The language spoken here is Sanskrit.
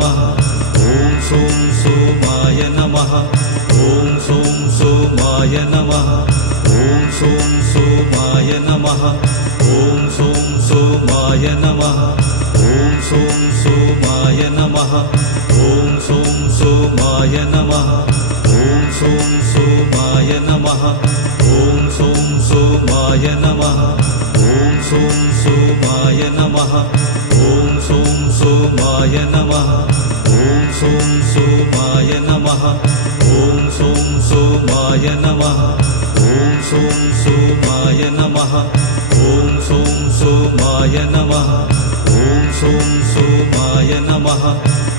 नमः ॐ सों सोमाय नमः ॐ सों सोमाय नमः ॐ सों सोमाय नमः ॐ सों सोमाय नमः ॐ सों सोमाय नमः ॐ सों सोमाय नमः ॐ सों सोमाय नमः ॐ सों सोमाय नमः ॐ सों सोमाय नमः ॐ सों सोमाय नमः ॐ सों सोमाय नमः ॐ सों सोमाय नमः ॐ सों सोमाय नमः ॐ सों सोमाय नमः ॐ सों सोमाय नमः